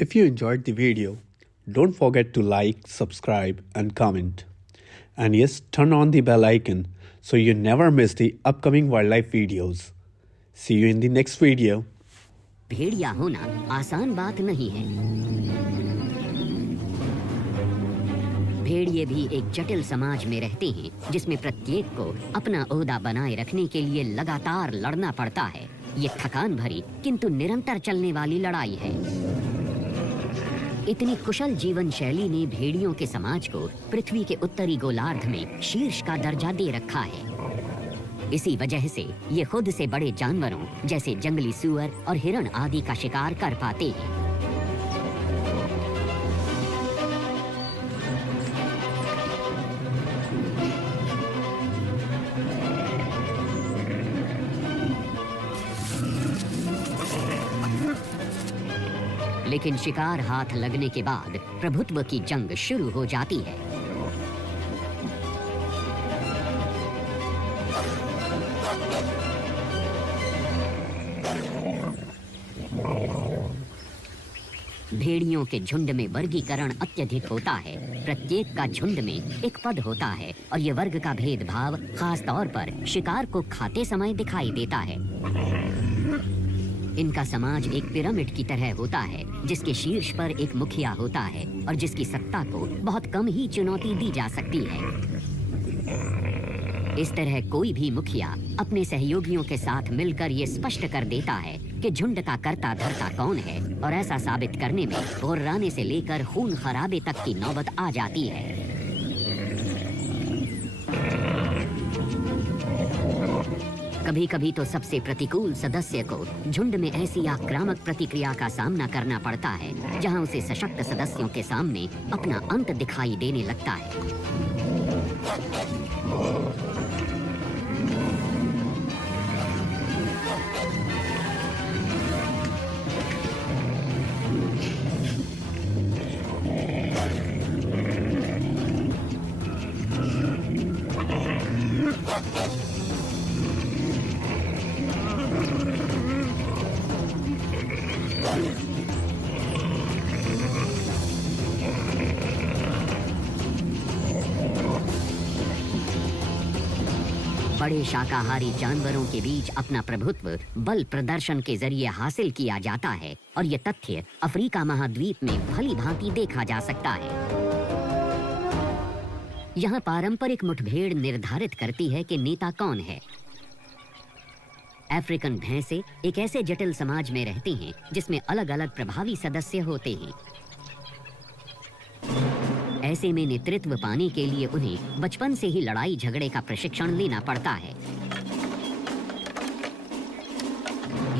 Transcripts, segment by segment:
If you enjoyed the video, don't forget to like, subscribe, and comment. And yes, turn on the bell icon so you never miss the upcoming wildlife videos. See you in the next video. भेड़िया होना आसान बात नहीं है। भेड़िए भी एक जटिल समाज में रहते हैं जिसमें प्रत्येक को अपना ओहदा बनाए रखने के लिए लगातार लड़ना पड़ता है। ये थकान भरी किंतु निरंतर चलने वाली लड़ाई है। इतनी कुशल जीवन शैली ने भेड़ियों के समाज को पृथ्वी के उत्तरी गोलार्ध में शीर्ष का दर्जा दे रखा है। इसी वजह से ये खुद से बड़े जानवरों जैसे जंगली सूअर और हिरण आदि का शिकार कर पाते हैं। लेकिन शिकार हाथ लगने के बाद प्रभुत्व की जंग शुरू हो जाती है। भेड़ियों के झुंड में वर्गीकरण अत्यधिक होता है। प्रत्येक का झुंड में एक पद होता है और ये वर्ग का भेदभाव खास तौर पर शिकार को खाते समय दिखाई देता है। इनका समाज एक पिरामिड की तरह होता है जिसके शीर्ष पर एक मुखिया होता है और जिसकी सत्ता को बहुत कम ही चुनौती दी जा सकती है। इस तरह कोई भी मुखिया अपने सहयोगियों के साथ मिलकर ये स्पष्ट कर देता है कि झुंड का कर्ता धर्ता कौन है और ऐसा साबित करने में घुर्राने से लेकर खून खराबे तक की नौबत आ जाती है। कभी कभी तो सबसे प्रतिकूल सदस्य को झुंड में ऐसी आक्रामक प्रतिक्रिया का सामना करना पड़ता है जहां उसे सशक्त सदस्यों के सामने अपना अंत दिखाई देने लगता है। बड़े शाकाहारी जानवरों के बीच अपना प्रभुत्व बल प्रदर्शन के जरिए हासिल किया जाता है और ये तथ्य अफ्रीका महाद्वीप में भली भांति देखा जा सकता है। यहाँ पारंपरिक मुठभेड़ निर्धारित करती है कि नेता कौन है। अफ्रीकन भैंसे एक ऐसे जटिल समाज में रहते हैं जिसमें अलग अलग प्रभावी सदस्य होते हैं। ऐसे में नेतृत्व पाने के लिए उन्हें बचपन से ही लड़ाई झगड़े का प्रशिक्षण लेना पड़ता है।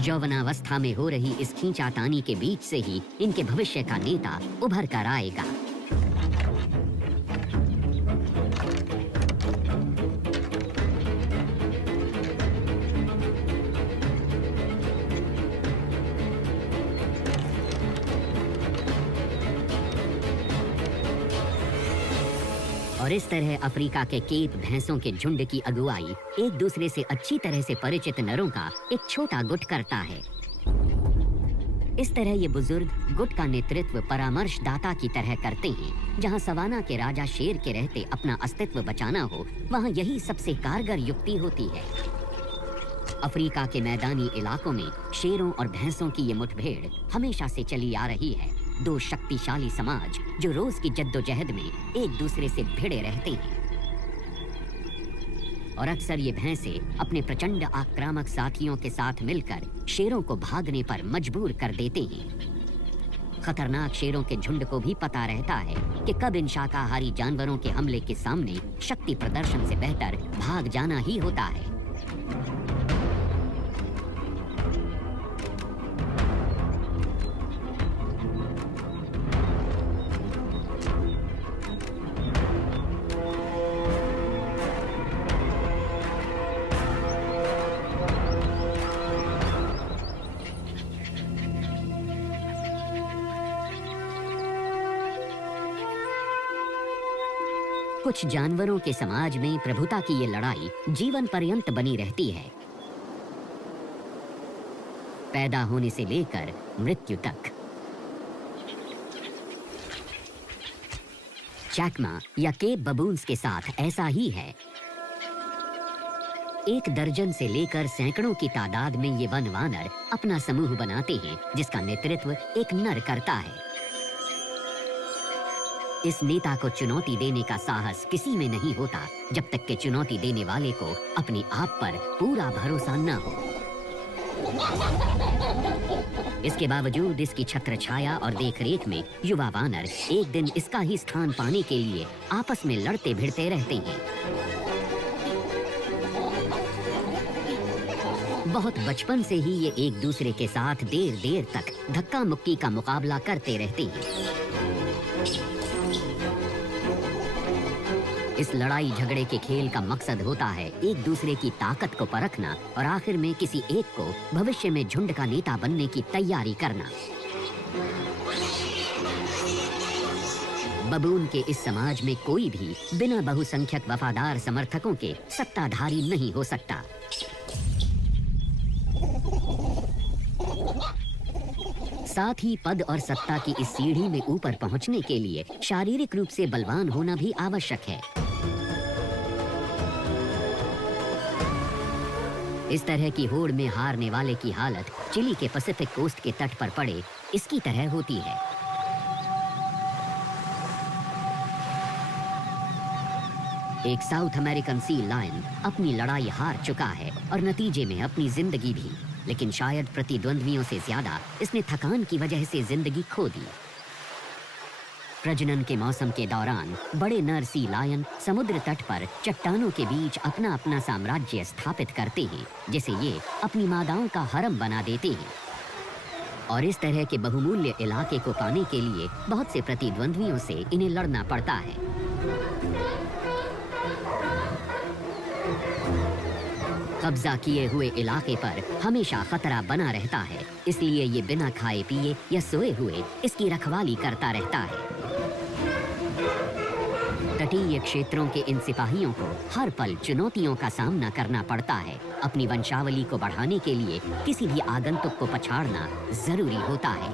यौवनावस्था में हो रही इस खींचातानी के बीच से ही इनके भविष्य का नेता उभर कर आएगा। और इस तरह अफ्रीका के केप भैंसों के झुंड की अगुवाई एक दूसरे से अच्छी तरह से परिचित नरों का एक छोटा गुट करता है। इस तरह ये बुजुर्ग गुट का नेतृत्व परामर्शदाता की तरह करते हैं। जहां सवाना के राजा शेर के रहते अपना अस्तित्व बचाना हो, वहां यही सबसे कारगर युक्ति होती है। अफ्रीका के मैदानी इलाकों में शेरों और भैंसों की ये मुठभेड़ हमेशा से चली आ रही है। दो शक्तिशाली समाज जो रोज की जद्दोजहद में एक दूसरे से भिड़े रहते हैं और अक्सर ये भैंसे अपने प्रचंड आक्रामक साथियों के साथ मिलकर शेरों को भागने पर मजबूर कर देते हैं। खतरनाक शेरों के झुंड को भी पता रहता है कि कब इन शाकाहारी जानवरों के हमले के सामने शक्ति प्रदर्शन से बेहतर भाग जाना ही होता है। कुछ जानवरों के समाज में प्रभुता की ये लड़ाई जीवन पर्यंत बनी रहती है, पैदा होने से लेकर मृत्यु तक। चैकमा या केप बबून्स के साथ ऐसा ही है। 1 दर्जन से लेकर सैकड़ों की तादाद में ये वन वानर अपना समूह बनाते हैं, जिसका नेतृत्व एक नर करता है। इस नेता को चुनौती देने का साहस किसी में नहीं होता जब तक कि चुनौती देने वाले को अपने आप पर पूरा भरोसा न हो। इसके बावजूद इसकी छत्र छाया और देखरेख में युवा वानर एक दिन इसका ही स्थान पाने के लिए आपस में लड़ते भिड़ते रहते हैं। बहुत बचपन से ही ये एक दूसरे के साथ देर देर तक धक्का मुक्की का मुकाबला करते रहते हैं। इस लड़ाई झगड़े के खेल का मकसद होता है एक दूसरे की ताकत को परखना और आखिर में किसी एक को भविष्य में झुंड का नेता बनने की तैयारी करना। बबून के इस समाज में कोई भी बिना बहुसंख्यक वफादार समर्थकों के सत्ताधारी नहीं हो सकता। साथ ही पद और सत्ता की इस सीढ़ी में ऊपर पहुंचने के लिए शारीरिक रूप से बलवान होना भी आवश्यक है। इस तरह की होड़ में हारने वाले की हालत चिली के पैसिफिक कोस्ट के तट पर पड़े इसकी तरह होती है। एक साउथ अमेरिकन सी लायन अपनी लड़ाई हार चुका है और नतीजे में अपनी जिंदगी भी, लेकिन शायद प्रतिद्वंद्वियों से ज्यादा इसने थकान की वजह से जिंदगी खो दी। प्रजनन के मौसम के दौरान बड़े नर सी लायन समुद्र तट पर चट्टानों के बीच अपना अपना साम्राज्य स्थापित करते हैं, जिसे ये अपनी मादाओं का हरम बना देते हैं। और इस तरह के बहुमूल्य इलाके को पाने के लिए बहुत से प्रतिद्वंद्वियों से इन्हें लड़ना पड़ता है। कब्जा किए हुए इलाके पर हमेशा खतरा बना रहता है, इसलिए ये बिना खाए पिए या सोए हुए इसकी रखवाली करता रहता है। तटीय क्षेत्रों के इन सिपाहियों को हर पल चुनौतियों का सामना करना पड़ता है। अपनी वंशावली को बढ़ाने के लिए किसी भी आगंतुक को पछाड़ना जरूरी होता है।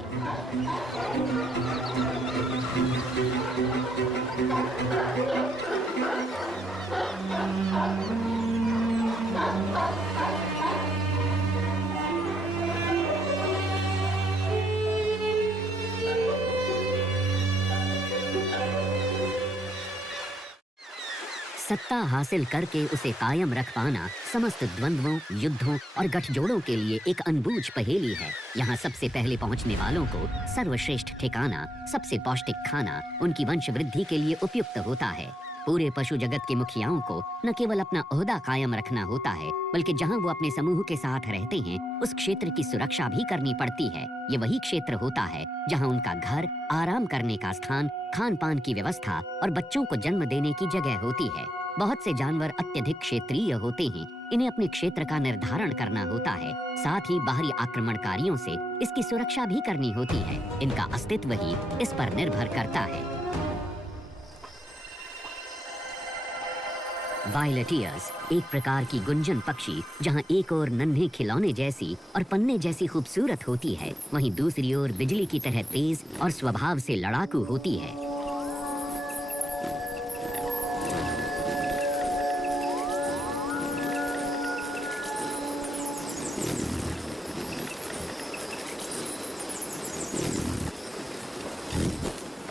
सत्ता हासिल करके उसे कायम रख पाना समस्त द्वंद्वों, युद्धों और गठजोड़ों के लिए एक अनबूझ पहेली है। यहाँ सबसे पहले पहुँचने वालों को सर्वश्रेष्ठ ठिकाना, सबसे पौष्टिक खाना उनकी वंश वृद्धि के लिए उपयुक्त होता है। पूरे पशु जगत के मुखियाओं को न केवल अपना ओहदा कायम रखना होता है, बल्कि जहाँ वो अपने समूह के साथ रहते हैं उस क्षेत्र की सुरक्षा भी करनी पड़ती है। ये वही क्षेत्र होता है जहाँ उनका घर, आराम करने का स्थान, खान पान की व्यवस्था और बच्चों को जन्म देने की जगह होती है। बहुत से जानवर अत्यधिक क्षेत्रीय होते हैं, इन्हें अपने क्षेत्र का निर्धारण करना होता है। साथ ही बाहरी आक्रमणकारियों से इसकी सुरक्षा भी करनी होती है। इनका अस्तित्व ही इस पर निर्भर करता है। वायलेट ईयर्स एक प्रकार की गुंजन पक्षी, जहां एक ओर नन्हे खिलौने जैसी और पन्ने जैसी खूबसूरत होती है, वहीं दूसरी ओर बिजली की तरह तेज और स्वभाव से लड़ाकू होती है।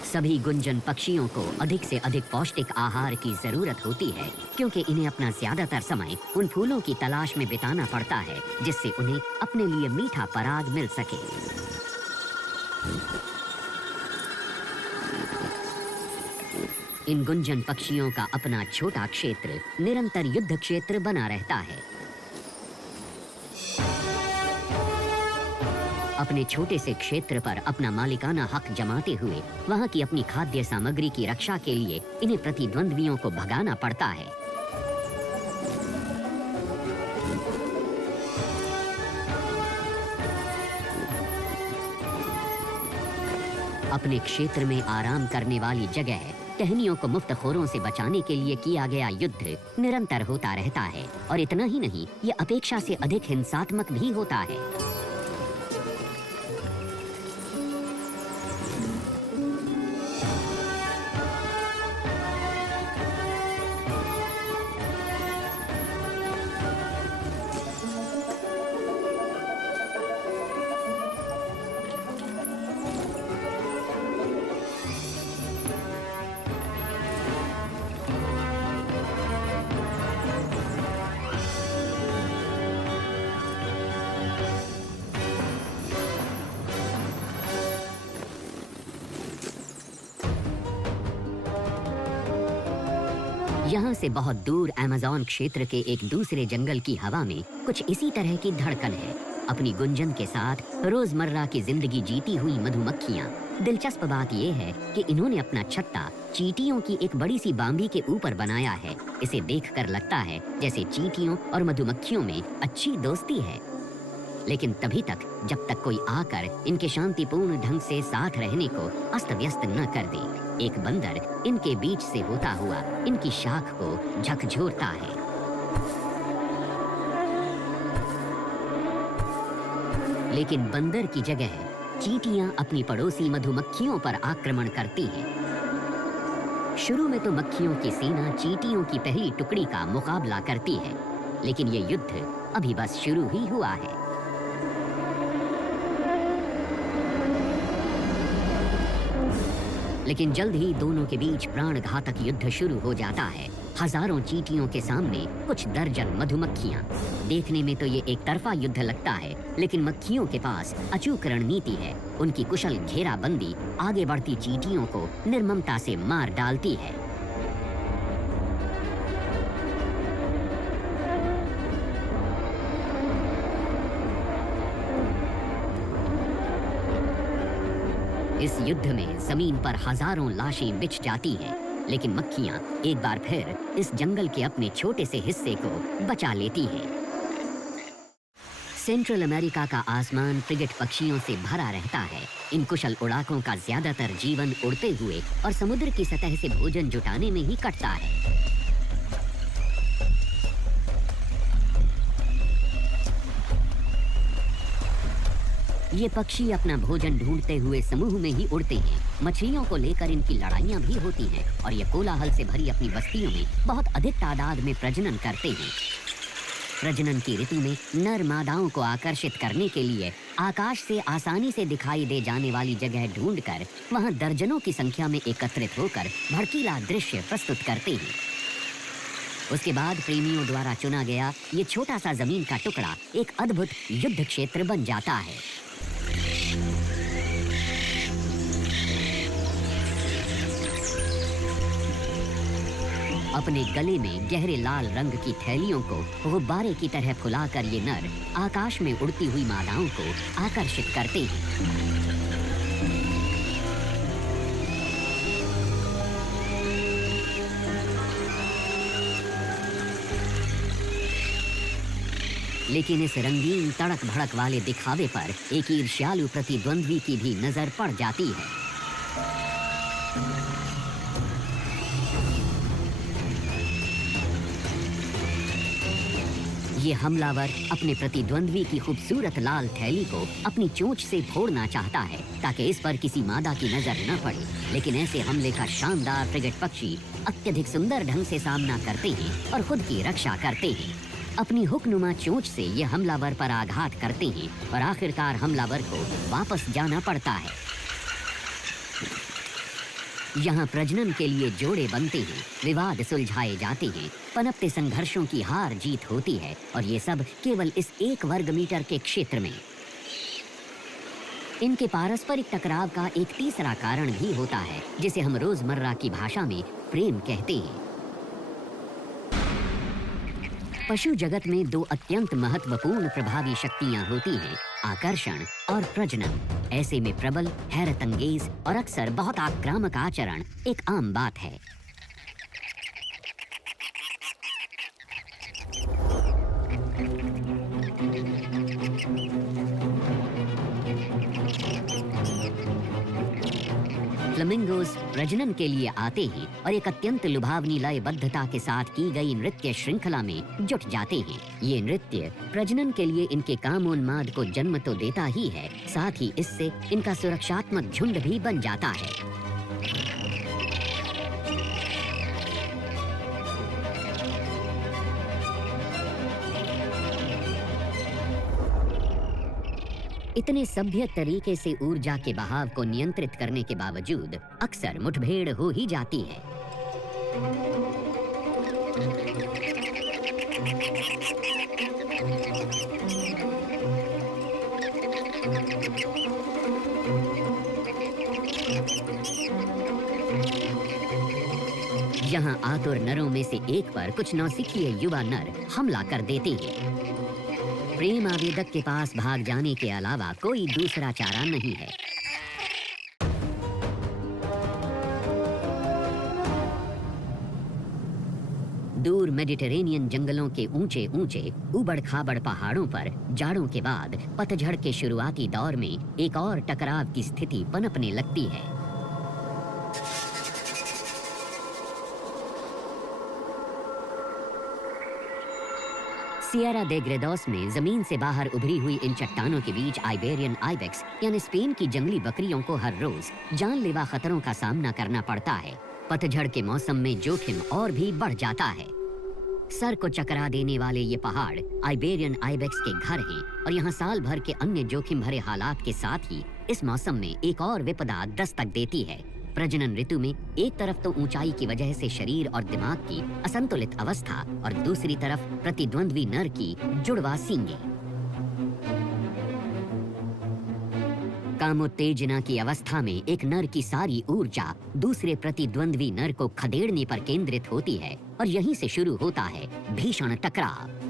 सभी गुंजन पक्षियों को अधिक से अधिक पौष्टिक आहार की जरूरत होती है, क्योंकि इन्हें अपना ज्यादातर समय उन फूलों की तलाश में बिताना पड़ता है जिससे उन्हें अपने लिए मीठा पराग मिल सके। इन गुंजन पक्षियों का अपना छोटा क्षेत्र निरंतर युद्ध क्षेत्र बना रहता है। अपने छोटे से क्षेत्र पर अपना मालिकाना हक जमाते हुए वहां की अपनी खाद्य सामग्री की रक्षा के लिए इन्हें प्रतिद्वंद्वियों को भगाना पड़ता है। अपने क्षेत्र में आराम करने वाली जगह टहनियों को मुफ्तखोरों से बचाने के लिए किया गया युद्ध निरंतर होता रहता है, और इतना ही नहीं, ये अपेक्षा से अधिक हिंसात्मक भी होता है। यहाँ से बहुत दूर अमेज़न क्षेत्र के एक दूसरे जंगल की हवा में कुछ इसी तरह की धड़कन है। अपनी गुंजन के साथ रोजमर्रा की जिंदगी जीती हुई मधुमक्खियाँ। दिलचस्प बात यह है कि इन्होंने अपना छत्ता चींटियों की एक बड़ी सी बांबी के ऊपर बनाया है। इसे देखकर लगता है जैसे चींटियों और मधुमक्खियों में अच्छी दोस्ती है। लेकिन तभी तक जब तक कोई आकर इनके शांतिपूर्ण ढंग से साथ रहने को अस्त व्यस्त न कर दे। एक बंदर इनके बीच से होता हुआ इनकी शाख को झकझोरता है। लेकिन बंदर की जगह चींटियां अपनी पड़ोसी मधुमक्खियों पर आक्रमण करती हैं। शुरू में तो मक्खियों की सेना चींटियों की पहली टुकड़ी का मुकाबला करती है, लेकिन ये युद्ध अभी बस शुरू ही हुआ है। लेकिन जल्द ही दोनों के बीच प्राणघातक युद्ध शुरू हो जाता है। हजारों चींटियों के सामने कुछ दर्जन मधुमक्खियां। देखने में तो ये एक तरफा युद्ध लगता है, लेकिन मक्खियों के पास अचूक रणनीति है। उनकी कुशल घेराबंदी आगे बढ़ती चींटियों को निर्ममता से मार डालती है। इस युद्ध में जमीन पर हजारों लाशें बिछ जाती हैं, लेकिन मक्खियां एक बार फिर इस जंगल के अपने छोटे से हिस्से को बचा लेती हैं। सेंट्रल अमेरिका का आसमान फ्रिगेट पक्षियों से भरा रहता है। इन कुशल उड़ाकों का ज्यादातर जीवन उड़ते हुए और समुद्र की सतह से भोजन जुटाने में ही कटता है। ये पक्षी अपना भोजन ढूंढते हुए समूह में ही उड़ते हैं। मछलियों को लेकर इनकी लड़ाइयाँ भी होती हैं और ये कोलाहल से भरी अपनी बस्तियों में बहुत अधिक तादाद में प्रजनन करते हैं। प्रजनन की ऋतु में नर मादाओं को आकर्षित करने के लिए आकाश से आसानी से दिखाई दे जाने वाली जगह ढूंढकर वहां दर्जनों की संख्या में एकत्रित होकर भड़कीला दृश्य प्रस्तुत करते हैं। उसके बाद प्रेमियों द्वारा चुना गया ये छोटा सा जमीन का टुकड़ा एक अद्भुत युद्ध क्षेत्र बन जाता है। अपने गले में गहरे लाल रंग की थैलियों को गुब्बारे की तरह फुलाकर ये नर आकाश में उड़ती हुई मादाओं को आकर्षित करते हैं। लेकिन इस रंगीन तड़क भड़क वाले दिखावे पर एक ईर्ष्यालु प्रतिद्वंद्वी की भी नजर पड़ जाती है। ये हमलावर अपने प्रतिद्वंद्वी की खूबसूरत लाल थैली को अपनी चोंच से फोड़ना चाहता है ताकि इस पर किसी मादा की नजर न पड़े। लेकिन ऐसे हमले का शानदार फ्रिगेट पक्षी अत्यधिक सुंदर ढंग से सामना करते हैं और खुद की रक्षा करते हैं। अपनी हुक्नुमा चोंच से ये हमलावर पर आघात करते हैं और आखिरकार हमलावर को वापस जाना पड़ता है। यहाँ प्रजनन के लिए जोड़े बनते हैं, विवाद सुलझाए जाते हैं, पनपते संघर्षों की हार जीत होती है, और ये सब केवल इस 1 वर्ग मीटर के क्षेत्र में। इनके पारस्परिक टकराव का एक तीसरा कारण भी होता है, जिसे हम रोजमर्रा की भाषा में प्रेम कहते हैं। पशु जगत में 2 अत्यंत महत्वपूर्ण प्रभावी शक्तियां होती हैं, आकर्षण और प्रजनन। ऐसे में प्रबल, हैरत अंगेज और अक्सर बहुत आक्रामक आचरण एक आम बात है। फ्लेमिंगोज प्रजनन के लिए आते हैं और एक अत्यंत लुभावनी लयबद्धता के साथ की गई नृत्य श्रृंखला में जुट जाते हैं। ये नृत्य प्रजनन के लिए इनके कामोन्माद को जन्म तो देता ही है, साथ ही इससे इनका सुरक्षात्मक झुंड भी बन जाता है। इतने सभ्य तरीके से ऊर्जा के बहाव को नियंत्रित करने के बावजूद अक्सर मुठभेड़ हो ही जाती है। यहाँ आतुर नरों में से एक पर कुछ नौसिखिए युवा नर हमला कर देते हैं। प्रेम आवेदक के पास भाग जाने के अलावा कोई दूसरा चारा नहीं है। दूर मेडिटेरेनियन जंगलों के ऊंचे ऊंचे उबड़ खाबड़ पहाड़ों पर जाड़ों के बाद पतझड़ के शुरुआती दौर में एक और टकराव की स्थिति पनपने लगती है। सियरा दे ग्रेडोस में जमीन से बाहर उभरी हुई इन चट्टानों के बीच आइबेरियन आइबेक्स यानी स्पेन की जंगली बकरियों को हर रोज जानलेवा खतरों का सामना करना पड़ता है। पतझड़ के मौसम में जोखिम और भी बढ़ जाता है। सर को चकरा देने वाले ये पहाड़ आइबेरियन आइबेक्स के घर हैं और यहाँ साल भर के अन्य जोखिम भरे हालात के साथ ही इस मौसम में एक और विपदा दस्तक देती है। प्रजनन ऋतु में एक तरफ तो ऊंचाई की वजह से शरीर और दिमाग की असंतुलित अवस्था और दूसरी तरफ प्रतिद्वंद्वी नर की जुड़वा सींगें। कामोत्तेजना की अवस्था में एक नर की सारी ऊर्जा दूसरे प्रतिद्वंद्वी नर को खदेड़ने पर केंद्रित होती है और यहीं से शुरू होता है भीषण टकराव।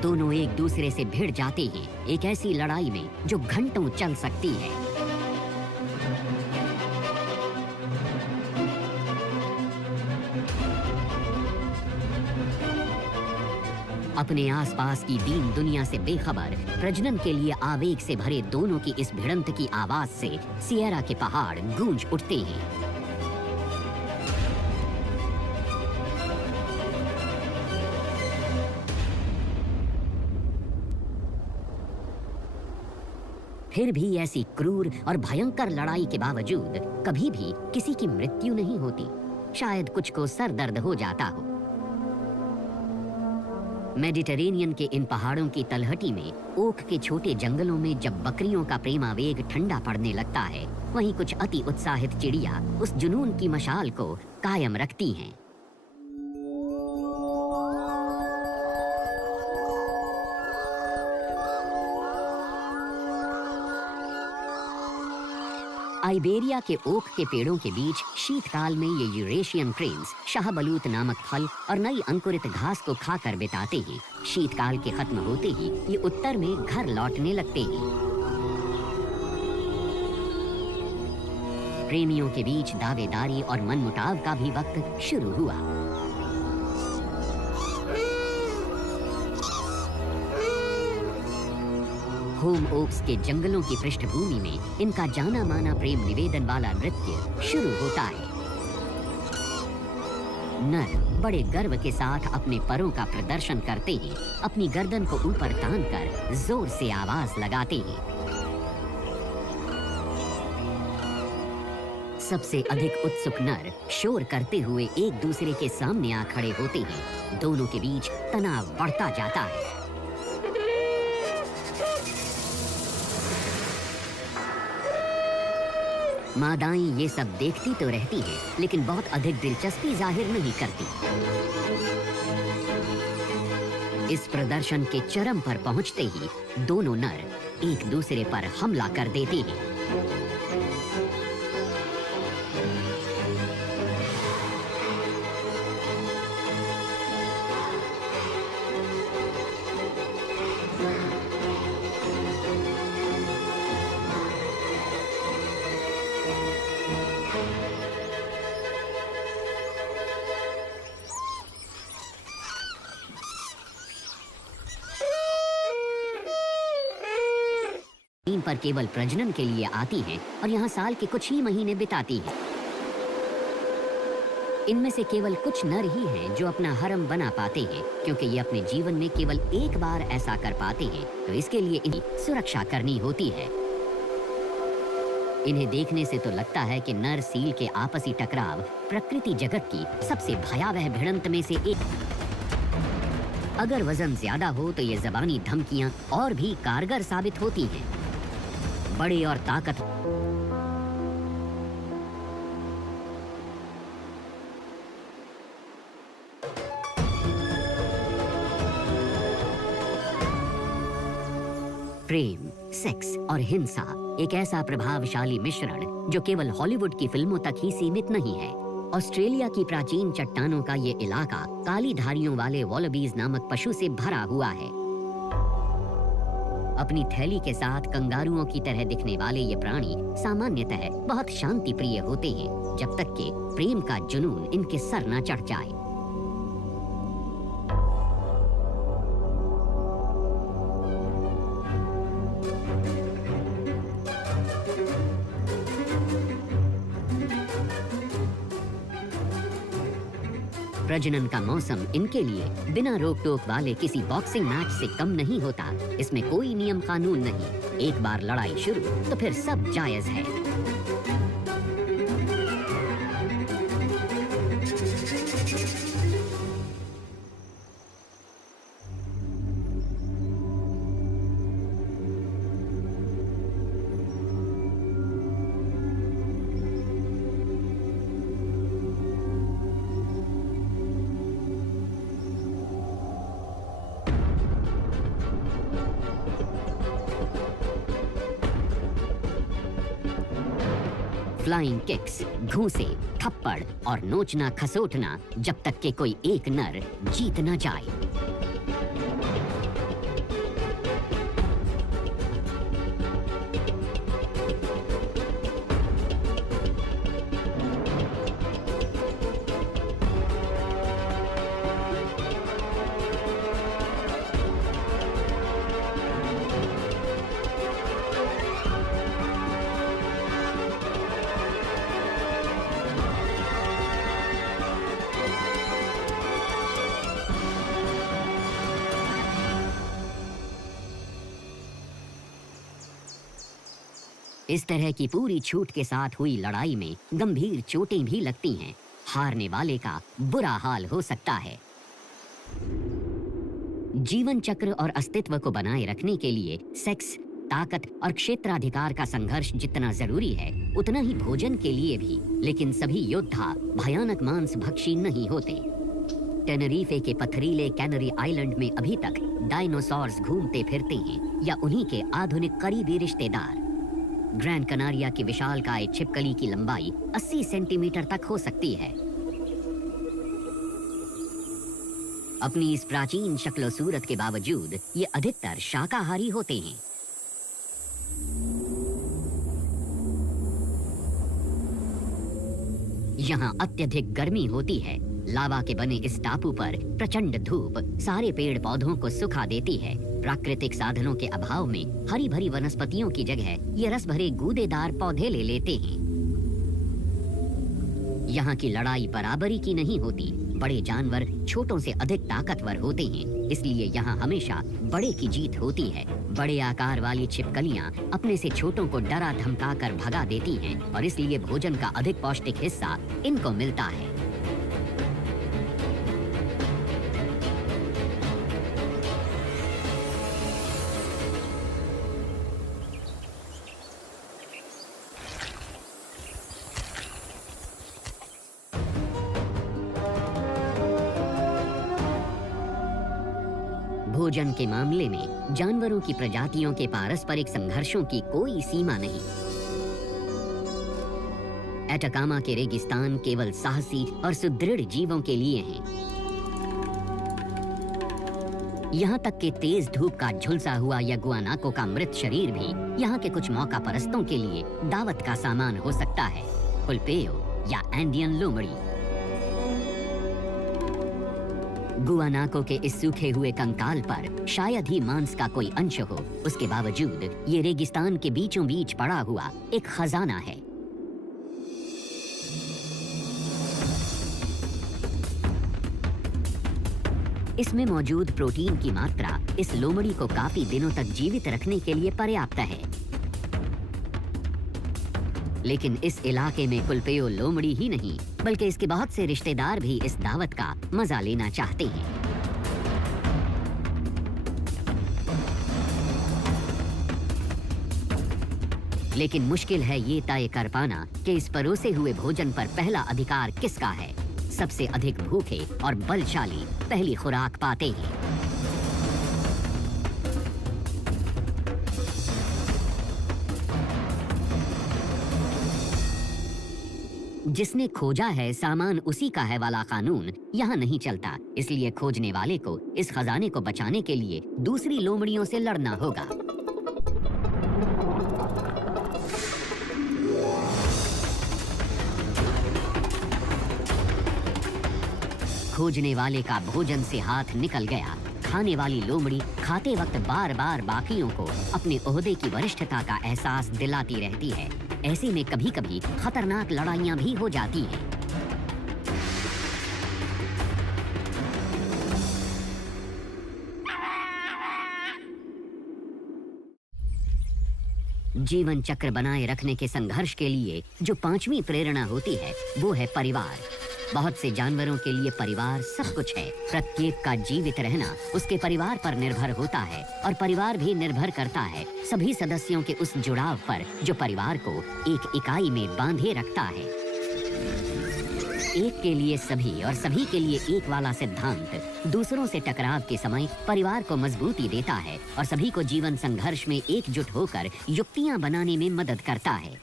दोनों एक दूसरे से भिड़ जाते हैं, एक ऐसी लड़ाई में जो घंटों चल सकती है। अपने आसपास की दीन दुनिया से बेखबर प्रजनन के लिए आवेग से भरे दोनों की इस भिड़ंत की आवाज से सियरा के पहाड़ गूंज उठते हैं। फिर भी ऐसी क्रूर और भयंकर लड़ाई के बावजूद कभी भी किसी की मृत्यु नहीं होती। शायद कुछ को सर दर्द हो जाता हो। मेडिटेरेनियन के इन पहाड़ों की तलहटी में ओक के छोटे जंगलों में जब बकरियों का प्रेमावेग ठंडा पड़ने लगता है, वहीं कुछ अति उत्साहित चिड़िया उस जुनून की मशाल को कायम रखती हैं। आइबेरिया के ओक के पेड़ों के बीच शीतकाल में ये यूरेशियन क्रेन्स शाहबलूत नामक फल और नई अंकुरित घास को खाकर बिताते हैं। शीतकाल के खत्म होते ही ये उत्तर में घर लौटने लगते हैं। प्रेमियों के बीच दावेदारी और मनमुटाव का भी वक्त शुरू हुआ। होम ओक्स के जंगलों की पृष्ठभूमि में इनका जाना माना प्रेम निवेदन वाला नृत्य शुरू होता है। नर बड़े गर्व के साथ अपने परों का प्रदर्शन करते हैं, अपनी गर्दन को ऊपर तानकर जोर से आवाज लगाते हैं। सबसे अधिक उत्सुक नर शोर करते हुए एक दूसरे के सामने आ खड़े होते हैं। दोनों के बीच तनाव बढ़ता जाता है। मादाएं ये सब देखती तो रहती हैं, लेकिन बहुत अधिक दिलचस्पी जाहिर नहीं करती। इस प्रदर्शन के चरम पर पहुंचते ही दोनों नर एक दूसरे पर हमला कर देते हैं। पर केवल प्रजनन के लिए आती हैं और यहाँ साल के कुछ ही महीने बिताती हैं। इनमें से केवल कुछ नर ही हैं जो अपना हरम बना पाते हैं, क्योंकि ये अपने जीवन में केवल एक बार ऐसा कर पाते हैं, तो इसके लिए इन्हें सुरक्षा करनी होती है। इन्हें देखने से तो लगता है कि नर सील के आपसी टकराव प्रकृति जगत की सबसे भयावह भिड़ंत में से एक। अगर वजन ज्यादा हो तो ये ज़बानी धमकियां और भी कारगर साबित होती हैं। बड़े और प्रेम, सेक्स और हिंसा एक ऐसा प्रभावशाली मिश्रण जो केवल हॉलीवुड की फिल्मों तक ही सीमित नहीं है। ऑस्ट्रेलिया की प्राचीन चट्टानों का ये इलाका काली धारियों वाले वॉलबीज नामक पशु से भरा हुआ है। अपनी थैली के साथ कंगारुओं की तरह दिखने वाले ये प्राणी सामान्यतः बहुत शांति प्रिय होते हैं, जब तक कि प्रेम का जुनून इनके सर न चढ़ जाए। प्रजनन का मौसम इनके लिए बिना रोक टोक वाले किसी बॉक्सिंग मैच से कम नहीं होता। इसमें कोई नियम कानून नहीं। एक बार लड़ाई शुरू तो फिर सब जायज है। फ्लाइंग किक्स, घूंसे, थप्पड़ और नोचना खसोटना जब तक कि कोई एक नर जीत न जाए। इस तरह की पूरी छूट के साथ हुई लड़ाई में गंभीर चोटें भी लगती हैं। हारने वाले का बुरा हाल हो सकता है। जीवन चक्र और अस्तित्व को बनाए रखने के लिए सेक्स, ताकत और क्षेत्राधिकार का संघर्ष जितना जरूरी है, उतना ही भोजन के लिए भी। लेकिन सभी योद्धा भयानक मांस भक्षी नहीं होते। टेनरीफे के पथरीले कैनरी आइलैंड में अभी तक डायनासोर्स घूमते फिरते हैं या उन्हीं के आधुनिक करीबी रिश्तेदार। ग्रैंड कनारिया की विशालकाय छिपकली की लंबाई 80 सेंटीमीटर तक हो सकती है। अपनी इस प्राचीन शक्ल सूरत के बावजूद ये अधिकतर शाकाहारी होते हैं। यहाँ अत्यधिक गर्मी होती है। लावा के बने इस टापू पर प्रचंड धूप सारे पेड़ पौधों को सुखा देती है। प्राकृतिक साधनों के अभाव में हरी भरी वनस्पतियों की जगह ये रस भरे गूदेदार पौधे ले लेते हैं। यहाँ की लड़ाई बराबरी की नहीं होती। बड़े जानवर छोटों से अधिक ताकतवर होते हैं, इसलिए यहाँ हमेशा बड़े की जीत होती है। बड़े आकार वाली छिपकलियाँ अपने से छोटों को डरा धमका कर भगा देती हैं और इसलिए भोजन का अधिक पौष्टिक हिस्सा इनको मिलता है। भोजन के मामले में जानवरों की प्रजातियों के पारस्परिक संघर्षों की कोई सीमा नहीं। एटाकामा के रेगिस्तान केवल साहसी और सुदृढ़ जीवों के लिए हैं। यहाँ तक कि तेज धूप का झुलसा हुआ यगुआनाको का मृत शरीर भी यहाँ के कुछ मौका परस्तों के लिए दावत का सामान हो सकता है। पुलपेयो या एंडियन लोमड़ी। गुआनाको के इस सूखे हुए कंकाल पर शायद ही मांस का कोई अंश हो। उसके बावजूद ये रेगिस्तान के बीचों बीच पड़ा हुआ एक खजाना है। इसमें मौजूद प्रोटीन की मात्रा इस लोमड़ी को काफी दिनों तक जीवित रखने के लिए पर्याप्त है। लेकिन इस इलाके में पुलपेयो लोमड़ी ही नहीं, बल्कि इसके बहुत से रिश्तेदार भी इस दावत का मजा लेना चाहते हैं। लेकिन मुश्किल है ये तय कर पाना कि इस परोसे हुए भोजन पर पहला अधिकार किसका है। सबसे अधिक भूखे और बलशाली पहली खुराक पाते हैं। जिसने खोजा है सामान उसी का है वाला कानून यहाँ नहीं चलता। इसलिए खोजने वाले को इस खजाने को बचाने के लिए दूसरी लोमड़ियों से लड़ना होगा। खोजने वाले का भोजन से हाथ निकल गया। खाने वाली लोमड़ी खाते वक्त बार बार बाकियों को अपने ओहदे की वरिष्ठता का एहसास दिलाती रहती है। ऐसे में कभी कभी खतरनाक लड़ाइयां भी हो जाती हैं। जीवन चक्र बनाए रखने के संघर्ष के लिए जो पांचवी प्रेरणा होती है वो है परिवार। बहुत से जानवरों के लिए परिवार सब कुछ है। प्रत्येक का जीवित रहना उसके परिवार पर निर्भर होता है और परिवार भी निर्भर करता है सभी सदस्यों के उस जुड़ाव पर जो परिवार को एक इकाई में बांधे रखता है। एक के लिए सभी और सभी के लिए एक वाला सिद्धांत दूसरों से टकराव के समय परिवार को मजबूती देता है और सभी को जीवन संघर्ष में एकजुट होकर युक्तियां बनाने में मदद करता है।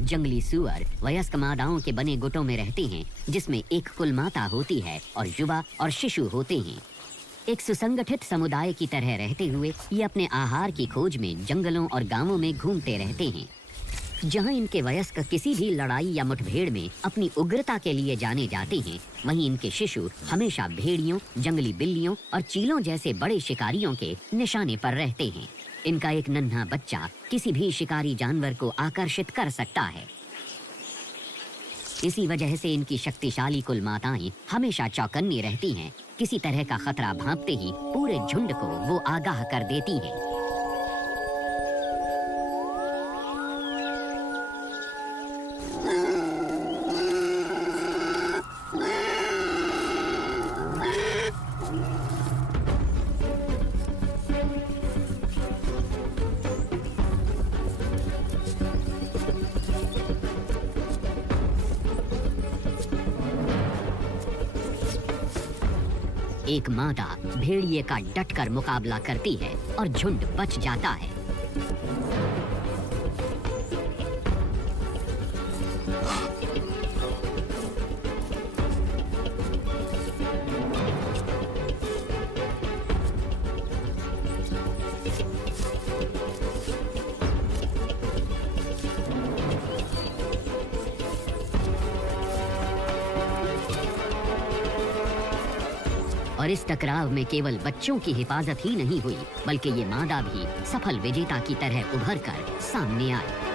जंगली सुअर वयस्क मादाओं के बने गुटों में रहते हैं जिसमें एक कुल माता होती है और युवा और शिशु होते हैं। एक सुसंगठित समुदाय की तरह रहते हुए ये अपने आहार की खोज में जंगलों और गांवों में घूमते रहते हैं। जहां इनके वयस्क किसी भी लड़ाई या मुठभेड़ में अपनी उग्रता के लिए जाने जाते हैं, वहीं इनके शिशु हमेशा भेड़ियों, जंगली बिल्लियों और चीलों जैसे बड़े शिकारियों के निशाने पर रहते हैं। इनका एक नन्हा बच्चा किसी भी शिकारी जानवर को आकर्षित कर सकता है। इसी वजह से इनकी शक्तिशाली कुल माताएं हमेशा चौकन्नी रहती हैं। किसी तरह का खतरा भांपते ही पूरे झुंड को वो आगाह कर देती हैं। एक मादा भेड़िए का डटकर मुकाबला करती है और झुंड बच जाता है। और इस टकराव में केवल बच्चों की हिफाजत ही नहीं हुई, बल्कि ये मादा भी सफल विजेता की तरह उभर कर सामने आई।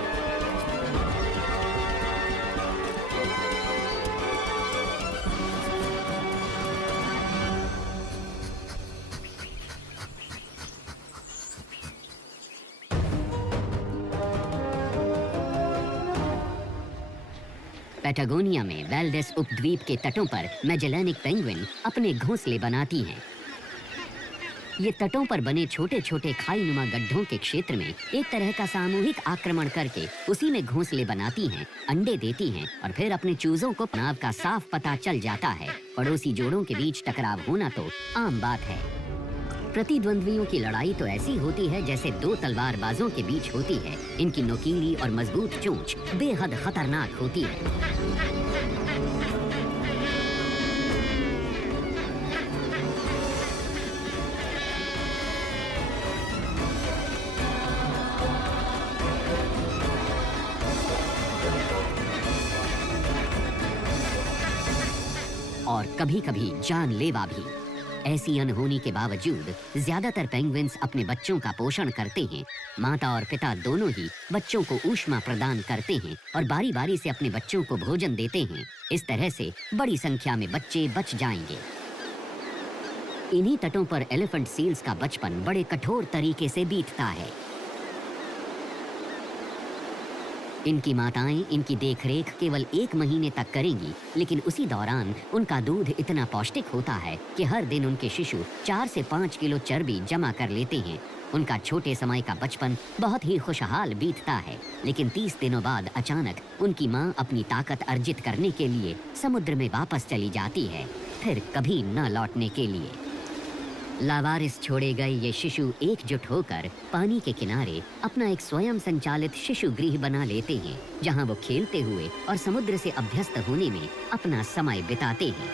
पैटागोनिया में वेल्डेस उपद्वीप के तटों पर मैजेलानिक पेंगुइन अपने घोंसले बनाती हैं। ये तटों पर बने छोटे छोटे खाईनुमा गड्ढों के क्षेत्र में एक तरह का सामूहिक आक्रमण करके उसी में घोंसले बनाती हैं, अंडे देती हैं और फिर अपने चूजों को नाव का साफ पता चल जाता है। पड़ोसी जोड़ों के बीच टकराव होना तो आम बात है। प्रतिद्वंद्वियों की लड़ाई तो ऐसी होती है जैसे दो तलवारबाजों के बीच होती है। इनकी नुकीली और मजबूत चोंच बेहद खतरनाक होती है। और कभी-कभी जानलेवा भी। ऐसी अनहोनी के बावजूद ज्यादातर पेंगुइन्स अपने बच्चों का पोषण करते हैं। माता और पिता दोनों ही बच्चों को ऊष्मा प्रदान करते हैं और बारी बारी से अपने बच्चों को भोजन देते हैं। इस तरह से बड़ी संख्या में बच्चे बच जाएंगे। इन्हीं तटों पर एलिफेंट सील्स का बचपन बड़े कठोर तरीके से बीतता है। इनकी माताएं इनकी देखरेख केवल 1 महीने तक करेंगी, लेकिन उसी दौरान उनका दूध इतना पौष्टिक होता है कि हर दिन उनके शिशु 4 से 5 किलो चर्बी जमा कर लेते हैं। उनका छोटे समय का बचपन बहुत ही खुशहाल बीतता है, लेकिन 30 दिनों बाद अचानक उनकी माँ अपनी ताकत अर्जित करने के लिए समुद्र में वापस चली जाती है, फिर कभी न लौटने के लिए। लावारिस छोड़े गए ये शिशु एकजुट होकर पानी के किनारे अपना एक स्वयं संचालित शिशु गृह बना लेते हैं, जहां वो खेलते हुए और समुद्र से अभ्यस्त होने में अपना समय बिताते हैं।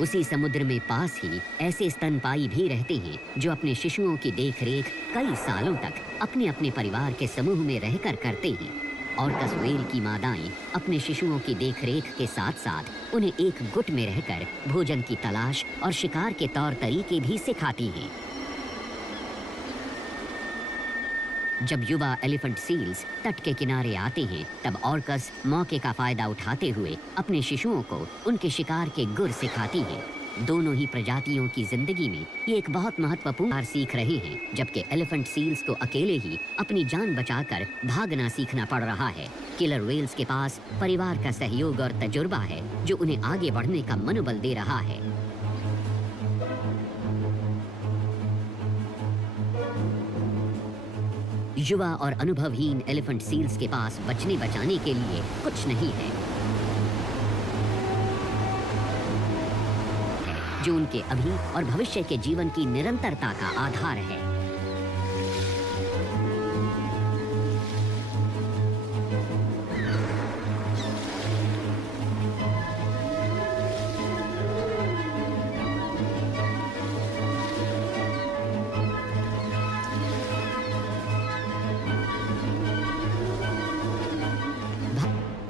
उसी समुद्र में पास ही ऐसे स्तनपायी भी रहते हैं जो अपने शिशुओं की देखरेख कई सालों तक अपने अपने परिवार के समूह में रहकर करते हैं। ऑर्कस व्हेल की मादाएं अपने शिशुओं की देखरेख के साथ साथ उन्हें एक गुट में रहकर भोजन की तलाश और शिकार के तौर तरीके भी सिखाती हैं। जब युवा एलिफेंट सील्स तट के किनारे आते हैं, तब ऑर्कस मौके का फायदा उठाते हुए अपने शिशुओं को उनके शिकार के गुर सिखाती हैं। दोनों ही प्रजातियों की जिंदगी में ये एक बहुत महत्वपूर्ण सीख रहे हैं, जबकि एलिफेंट सील्स को अकेले ही अपनी जान बचाकर भागना सीखना पड़ रहा है। किलर व्हेल्स के पास परिवार का सहयोग और तजुर्बा है जो उन्हें आगे बढ़ने का मनोबल दे रहा है। युवा और अनुभवहीन एलिफेंट सील्स के पास बचने बचाने के लिए कुछ नहीं है, जो उनके अभी और भविष्य के जीवन की निरंतरता का आधार है।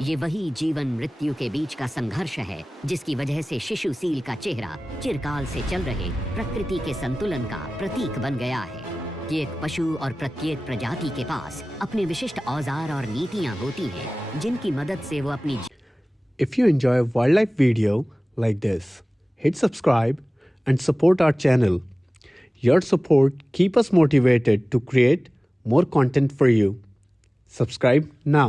ये वही जीवन मृत्यु के बीच का संघर्ष है जिसकी वजह से शिशु सील का चेहरा चिरकाल से चल रहे प्रकृति के संतुलन का प्रतीक बन गया है। कि एक पशु और प्रत्येक प्रजाति के पास अपने विशिष्ट औजार और नीतियां होती हैं जिनकी मदद से वो अपनी If you enjoy a wildlife video like this, hit subscribe and support our channel. Your support keep us motivated to create more content for you. Subscribe now.